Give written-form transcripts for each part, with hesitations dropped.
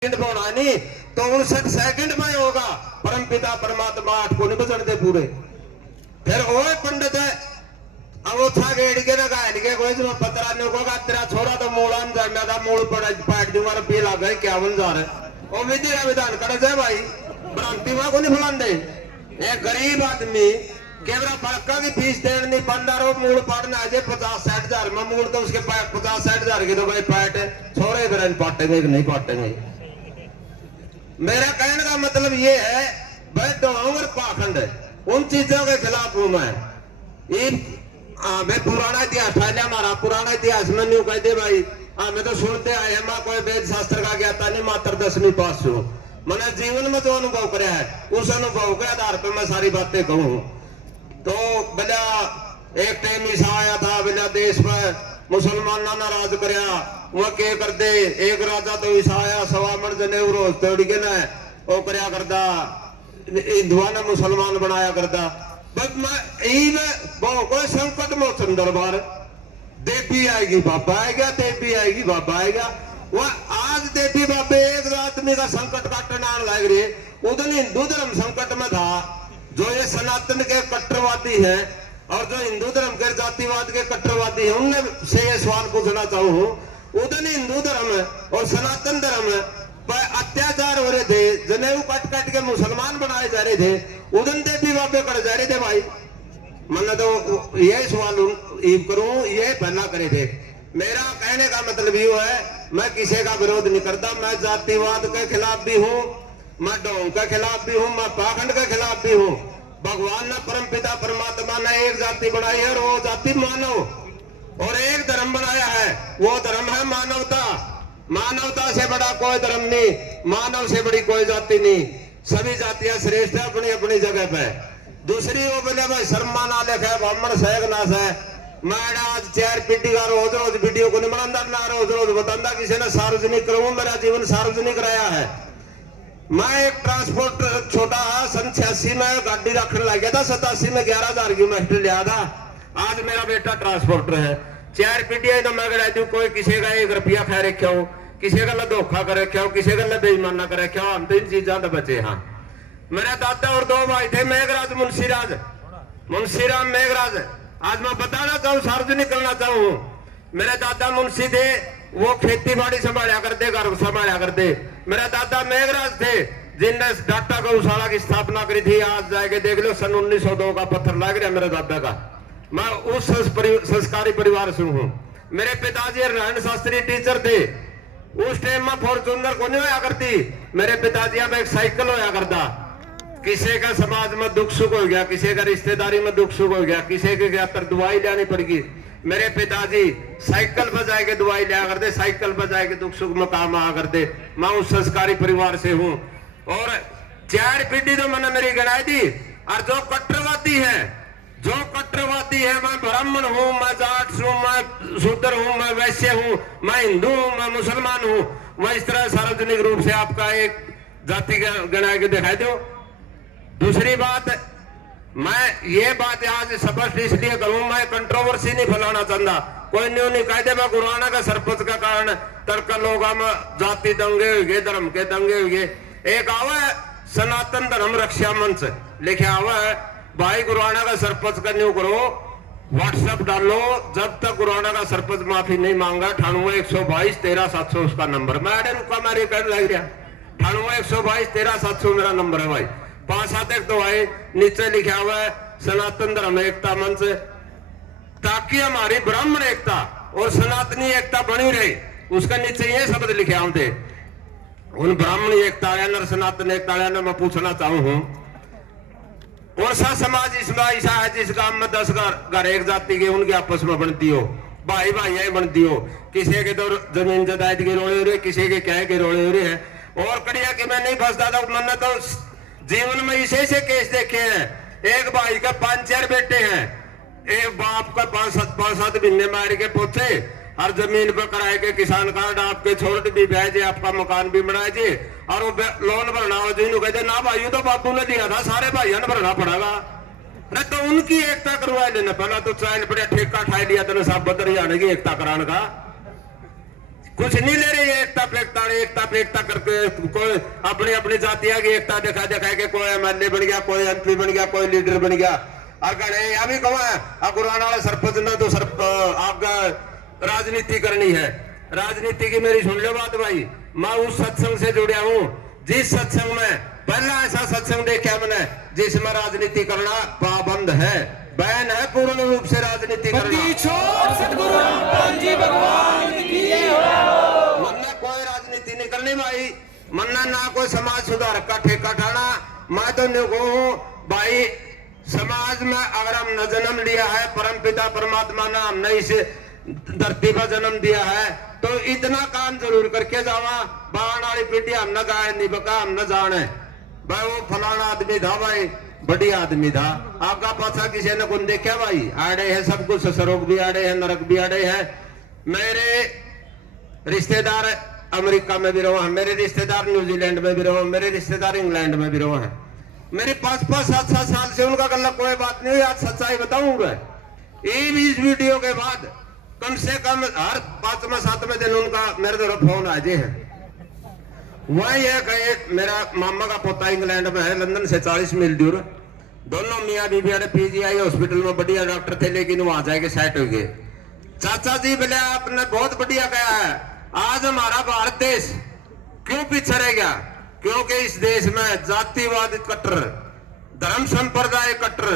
Second नहीं तो 59 में होगा। परम पिता परमात्मा 8 को नहीं बचते पूरे। फिर वो पंडित है अब था गेड़ के ना गाय के कोई जो पतरा ने को का तेरा छोरा तो मूलान जाना था मूल पड़ा पाट दूंगा पी लग गए क्या बन जा रहे ओ विधि का विधान कर दे भाई भ्रांति में को नहीं फलान दे। एक गरीब आदमी केवरा बड़का की फीस देने नहीं पंडारो मूल पड़ना है 50-60 हजार में मूल तो उसके 50-60 हजार की तो भाई पैट छोरे फिर पाटेंगे कि नहीं पाटेंगे। मेरा कहने का मतलब ये है भाई डोंगर पाखंड उन चीजों के खिलाफ हूं मैं पुराना इतिहास था हमारा पुराना इतिहास में न्यू कहते भाई मैं तो सुनते आए हैं मैं कोई वेद शास्त्र का ज्ञाता नहीं मात्र 10वीं पास हूँ। मैंने जीवन में जो अनुभव कराया है उस अनुभव के आधार पर मैं सारी बातें कहूँ। तो बोला एक टाइम ईसा आया था बोला देश में मुसलमाना ना राज करया वह के कर दे एक राजा तो ईसा आया सवा मन जने रोज तोड़ के ना वो करया करदा हिंदुआ ने मुसलमान बनाया करदा बस मैं कोई संकट मोचन दरबार देवी आएगी बाबा आएगा देवी आएगी बाबा आएगा। वह आज देवी बाबे एक आदमी का संकट काटना लग रही उधर हिंदू धर्म संकट में था। जो ये सनातन के कट्टरवादी है और जो हिंदू धर्म के जातिवाद के कट्टरवादी है उनमें से ये सवाल पूछना चाहूँ उधर हिंदू धर्म और सनातन धर्म पर अत्याचार हो रहे थे जनेऊ कट कट के मुसलमान बनाए जा रहे थे उधर देवी बाबे कर जा रहे थे भाई। मैंने तो ये सवाल करूं ये पहला करे थे। मेरा कहने का मतलब ये है मैं किसी का विरोध नहीं करता मैं जातिवाद के खिलाफ भी हूँ मैं ढोंग के खिलाफ भी हूँ मैं पाखंड के खिलाफ भी हूँ। भगवान ने परम पिता परमात्मा ने एक जाति बनाई है और वो जाति मानव और एक धर्म बनाया है वो धर्म है मानवता। मानवता से बड़ा कोई धर्म नहीं मानव से बड़ी कोई जाति नहीं सभी जातियां श्रेष्ठ है अपनी अपनी जगह पे। दूसरी वो बोले भाई शर्मा ना लिखा ब्राह्मण सहग नाश है मैं आज 4 पीढ़ी का रोज रोज वीडियो को नहीं बनाता ना रोज रोज बताता किसी ने सार्वजनिक करूँ मेरा जीवन सार्वजनिक रहा है। मैं एक ट्रांसपोर्ट छोटा सन 86 में गाड़ी रखने लग गया था 87 में 11,000 किलोमीटर लिया था। आज मेरा बेटा ट्रांसपोर्टर है 4 पीढ़ियां तो मैं कह कोई किसी का 1 रुपया खा रखा हो किसी का धोखा कर रखा हो किसी का बेईमाना कर रखा हो हम तो इन चीजा तो बचे। हाँ मेरे दादा और 2 भाई थे मेघराज मुंशीराम मेघराज। आज मैं बताना चाहूँ सार्वजनिक करना चाहूँ मेरे दादा मुंशी थे वो खेती बाड़ी संभाला करते घर संभाला करते। मेरा दादा मेघराज थे जिनने डाटा गौशाला की स्थापना करी थी। आज जाके देख लो सन 1902 का पत्थर लग रहा मेरे दादा का। मैं उस संस्कारी परिवार से हूँ। मेरे पिताजी नारायण शास्त्री टीचर थे उस टाइम में फॉर्चूनर को नहीं होया करती मेरे पिताजी अब एक साइकिल होया करता। किसी का समाज में दुख सुख हो गया किसी का रिश्तेदारी में दुख सुख हो गया किसी के ज्यादातर दवाई लेनी पड़ेगी मेरे पिताजी साइकिल बजाए के दवाई लिया करते साइकिल बजाए के दुख सुख में काम आ करते। मैं उस संस्कारी परिवार से हूँ और 4 पीढ़ी तो मैंने मेरी गिनाई दी। और जो कट्टरवादी है मैं ब्राह्मण हूँ मैं जाट हूँ मैं शूद्र हूँ मैं वैश्य हूँ मैं हिंदू हूँ मैं मुसलमान हूँ मैं इस तरह सार्वजनिक रूप से आपका एक जाति गिना के दिखाई दो। दूसरी बात मैं ये बात आज स्पष्ट इसलिए करूं मैं कंट्रोवर्सी नहीं फैलाना चाहता कोई नहीं कायदे में गुरुआना का सरपंच का कारण तर्क लोग हम जाति दंगे हुए धर्म के दंगे हुए। एक आवा है सनातन धर्म रक्षा मंच लिखे आवा है भाई गुरुआना का सरपंच का न्यू करो व्हाट्सएप डालो जब तक गुरुआना का सरपंच माफी नहीं मांगा 98-122-13-700 उसका नंबर मैं मेरे कहने लग रहा 98-122-13-700 मेरा नंबर है भाई। 5-7 एक तो आए नीचे लिखा हुआ है सनातन धर्म एकता मंच ताकि हमारी ब्राह्मण एकता और सनातनी एकता बनी रहे उसका नीचे ये शब्द लिखे होते उन ब्राह्मण एकता और सनातन एकता मैं पूछना चाहूँ और सा समाज इसमें ऐसा है जिस गांव में 10 घर एक जाति के उनके आपस में बनती हो भाई भाई बनती हो किसी के तो जमीन जायदाद के रोड़े हो रहे किसी के क्या के रोड़े हो रहे हैं और कड़िया कि मैं नहीं फंसता था मैंने तो जीवन में ऐसे केस देखे हैं। एक भाई का 5-4 बेटे हैं एक बाप का 5-7 महीने मार के पोते और जमीन पर कराए के किसान कार्ड आपके छोड़ भी भेजे आपका मकान भी बनाए जी और वो लोन भरना हो जिन्होंने कहते ना भाई तो बापू ने दिया था सारे भाइयों ने भरना पड़ेगा अरे तो उनकी एकता करवा लेना पहला तो चाइल पड़े ठेका ठा लिया तो सब बदर जाने की एकता कराने का कुछ नहीं ले रही है, एकता फेंकता करके कोई अपनी अपनी जातियां की एकता दिखा के कोई एमएलए बन गया, कोई एमपी बन गया, कोई लीडर बन गया। अगर अभी कहा गुराना वाला सरपंच ने तो आपका राजनीति करनी है। राजनीति की मेरी सुन लो बात भाई, मैं उस सत्संग से जुड़ा हूं जिस सत्संग में पहला ऐसा सत्संग देखा मैंने जिसमें राजनीति करना पाबंद है, बैन है पूर्ण रूप से राजनीति करना। मन्ना कोई राजनीति नहीं करनी भाई, मन्ना ना कोई समाज सुधार का ठेका ठाना। मैं तो नहीं कहूं भाई, समाज में अगर हमने जन्म लिया है, परमपिता परमात्मा ने हमने इस धरती पर जन्म दिया है, तो इतना काम जरूर करके जावा। बाण वाली पीढ़ी हमने गाय नहीं बका, हमने जाने भाई वो फलाना आदमी था भाई, बढ़िया आदमी था। आपका पासा किसी ने कौन देखा भाई, आड़े है सब कुछ, सरोग भी आड़े है, नरक भी आड़े है। मेरे रिश्तेदार अमेरिका में भी रहो, मेरे रिश्तेदार न्यूजीलैंड में भी रहो, मेरे रिश्तेदार इंग्लैंड में भी रहो हैं। मेरी 5-5, 7-7 साल से उनका गला कोई बात नहीं हुई। आज सच्चाई बताऊंगा, इस वीडियो के बाद कम से कम हर 5वें 7वें दिन उनका मेरे तरफ फोन आ जाए है। वही एक मेरा मामा का पोता इंग्लैंड में है, लंदन से 40 मील दूर। दोनों मियाँ बीबी पीजीआई हॉस्पिटल में बढ़िया डॉक्टर थे, लेकिन वहां जाके सेट हो गए। चाचा जी बोले आपने बहुत बढ़िया कहा है, आज हमारा भारत देश क्यों पीछे रह गया? क्योंकि इस देश में जातिवाद कट्टर, धर्म संप्रदाय कट्टर,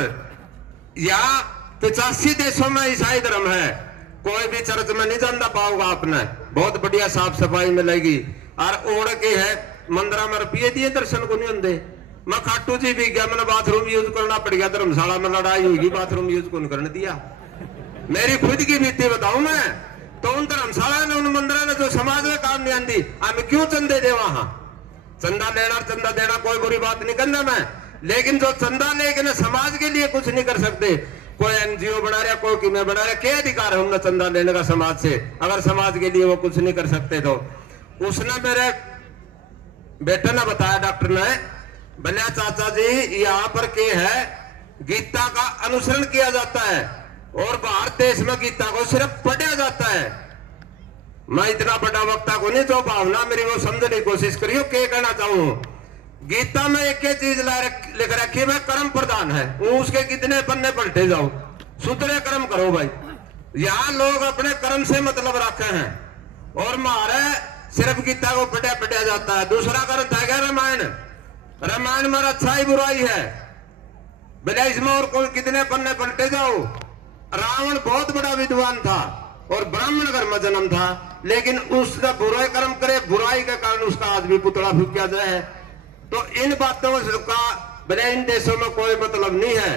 या 85 देशों में ईसाई धर्म है। कोई भी चर्च में नहीं जाना पाओगा आपने, बहुत बढ़िया साफ सफाई मिलेगी। और ओढ़ के है मंदिर में रुपये दिए दर्शन को नहीं होंगे। मैं खाटू जी भी गया, मैंने बाथरूम यूज करना पड़ गया, धर्मशाला में लड़ाई होगी, बाथरूम यूज कौन करने दिया? मेरी खुद की बीती बताऊं मैं तो, उन धर्मशाला ने उन मंदिर ने जो समाज में काम नहीं आती, हम क्यों चंदे दे? वहां चंदा लेना चंदा देना कोई बुरी बात नहीं करना मैं, लेकिन जो चंदा लेके समाज के लिए कुछ नहीं कर सकते, कोई एनजीओ बना रहा, कोई किमें बना रहा, क्या अधिकार है उन्हें चंदा लेने का समाज से? अगर समाज के लिए वो कुछ नहीं कर सकते तो उसने मेरे बेटे ने बताया, डॉक्टर ने, बोले चाचा जी यहाँ पर क्या है, गीता का अनुसरण किया जाता है और भारत देश में गीता को सिर्फ पढ़ा जाता है। मैं इतना बड़ा वक्ता को नहीं, जो भावना मेरी वो समझने की कोशिश करियो। क्या कहना चाहूं, गीता में एक चीज लिख रखी है, कर्म प्रधान है। उसके कितने पन्ने पलटे जाओ, सुधरे कर्म करो भाई। यहाँ लोग अपने कर्म से मतलब रखे हैं और मारे सिर्फ गीता को पढ़ा जाता है। दूसरा ग्रंथ है क्या रामायण, रामायण में अच्छाई बुराई है, भले इसमें और कोई कितने पन्ने पलटे जाओ। रावण बहुत बड़ा विद्वान था और ब्राह्मण घर में जन्म था, लेकिन उसने बुराई कर्म करे, बुराई के कारण उसका आज भी पुतला फूंका जाए। तो इन बातों का भले इन देशों में कोई मतलब नहीं है,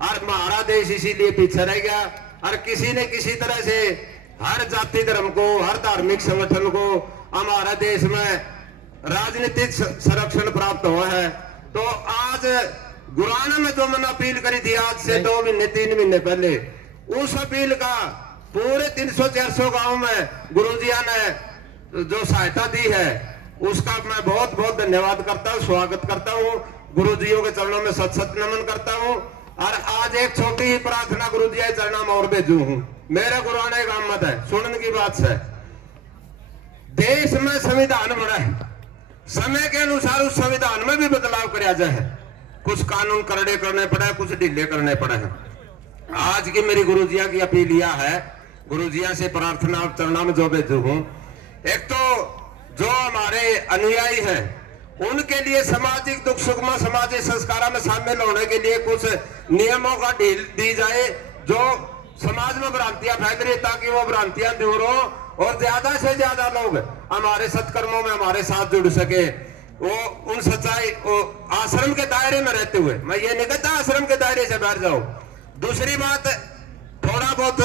और हमारा देश इसीलिए पीछे रह गया। और किसी ने किसी तरह से हर जाति धर्म को, हर धार्मिक संगठन को हमारा देश में राजनीतिक संरक्षण प्राप्त हुआ है। तो आज गुराना में जो मैंने अपील करी थी आज से 2 महीने 3 महीने पहले, उस अपील का पूरे 300-400 गांव में गुरुजिया ने जो सहायता दी है, उसका मैं बहुत बहुत धन्यवाद करता हूँ, स्वागत करता हूँ। गुरुजियों के चरणों में सत नमन करता हूँ। और आज एक छोटी ही प्रार्थना गुरुजी के चरणों में और भेजू हूँ। मेरे गुरुआना एक आमत है, सुनने की बात है। देश में संविधान बना है, समय के अनुसार उस संविधान में भी बदलाव किया जाए। कुछ कानून करड़े करने पड़े, कुछ ढीले करने पड़े हैं। आज की मेरी गुरुजिया की अपील यह है, गुरुजिया से प्रार्थना चरणों में जो भेजू हूँ, एक तो जो हमारे अनुयायी हैं उनके लिए सामाजिक दुख सुख में, सामाजिक संस्कारों में शामिल होने के लिए कुछ नियमों का ढील दी जाए, जो समाज में भ्रांतियां फैल रही, ताकि वो भ्रांतियां दूर हो और ज्यादा से ज्यादा लोग हमारे सत्कर्मों में हमारे साथ जुड़ सके। वो उन सच्चाई आश्रम के दायरे में रहते हुए, मैं ये नहीं कहता आश्रम के दायरे से बाहर जाओ। दूसरी बात, थोड़ा बहुत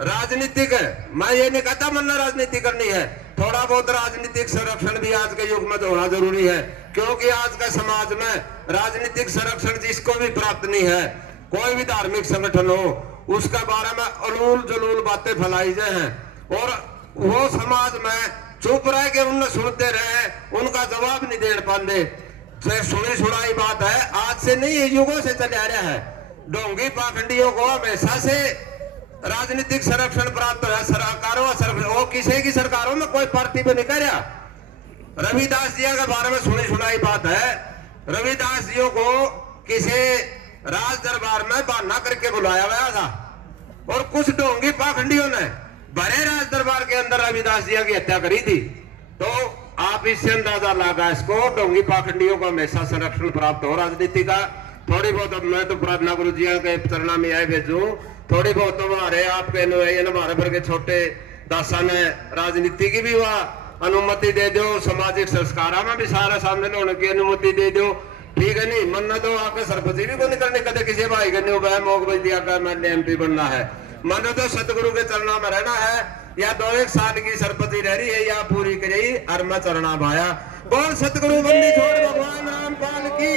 राजनीतिक है, मैं ये नहीं कहता मन्ना राजनीति करनी है, थोड़ा बहुत राजनीतिक संरक्षण भी आज के युग में तो होना जरूरी है। क्योंकि आज के समाज में राजनीतिक संरक्षण जिसको भी प्राप्त नहीं है, कोई भी धार्मिक संगठन हो, उसके बारे में अनूल जलूल बातें फैलाई जाए हैं और वो समाज में चुप रह के उन्हें सुनते रहे, उनका जवाब नहीं दे पाते। सुनी सुनाई बात है, आज से नहीं, युगों से चले आ रहा है। ढोंगी पाखंडियों को हमेशा से राजनीतिक संरक्षण प्राप्त है सरकारों वो किसी की सरकारों में कोई पार्टी पे नहीं कर रहा। रविदास जी के बारे में सुनी सुनाई बात है, रविदास जी को किसी राज दरबार में बहाना करके बुलाया गया था और कुछ ढोंगी पाखंडियों ने बड़े राज दरबार के अंदर रविदास जी की हत्या करी थी। तो आप इससे अंदाजा लगा इसको ढोंगी पाखंडियों को हमेशा संरक्षण प्राप्त हो राजनीति का। थोड़ी बहुत मैं तो प्रार्थना गुरु जी के चरणा में आए भेजू, थोड़ी बहुत तो हमारे आपके हमारे भर के छोटे दासा ने राजनीति की भी वह अनुमति दे दो, सामाजिक संस्कार में भी सारा शामिल होने की अनुमति दे दो, ठीक है नहीं मन तो आपके सरपंची भी को निकलने कदे किसी भाई का नहीं वह मोग बज दिया कर मैंने एमपी बनना है, मन तो सतगुरु के चरणा में रहना है, या 2-1 साल की सरपंची रह रही है या पूरी करी और मैं चरणा भाया। बोल सतगुरु बंदी छोड़ भगवान रामपाल की।